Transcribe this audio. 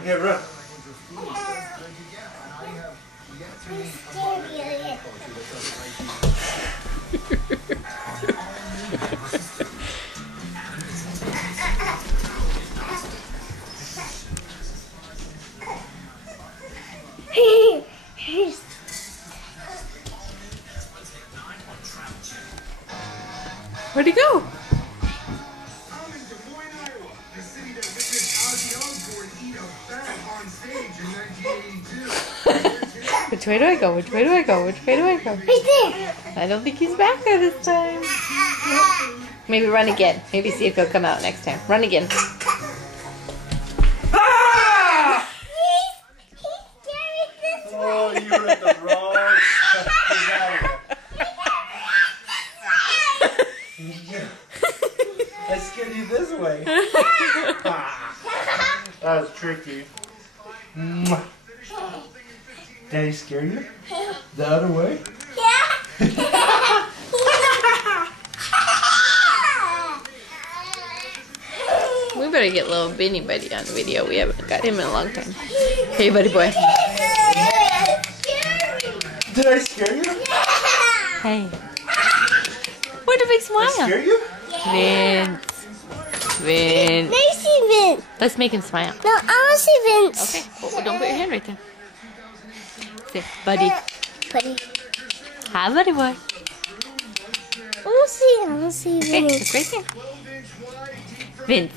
Okay, run. Where'd he go? Which way do I go? Which way do I go? Which way do I go? Right there. I don't think he's back there this time. Maybe run again. Maybe see if he'll come out next time. Run again. Ah! He's scaring this way. Oh, you were at the wrong I scared you this way. That was tricky. Daddy scare you? The other way? Yeah. We better get little Benny Buddy on video. We haven't got him in a long time. Hey, buddy boy. Did I scare you? Hey. What a big Did I smile. scare you? Vince. Vince. Let me see Vince. Let's make him smile. No, I want to see Vince. Okay. Oh, don't put your hand right there. Say, buddy. Buddy. Hi, buddy boy. I want to see Okay, Vince. look right there. Vince.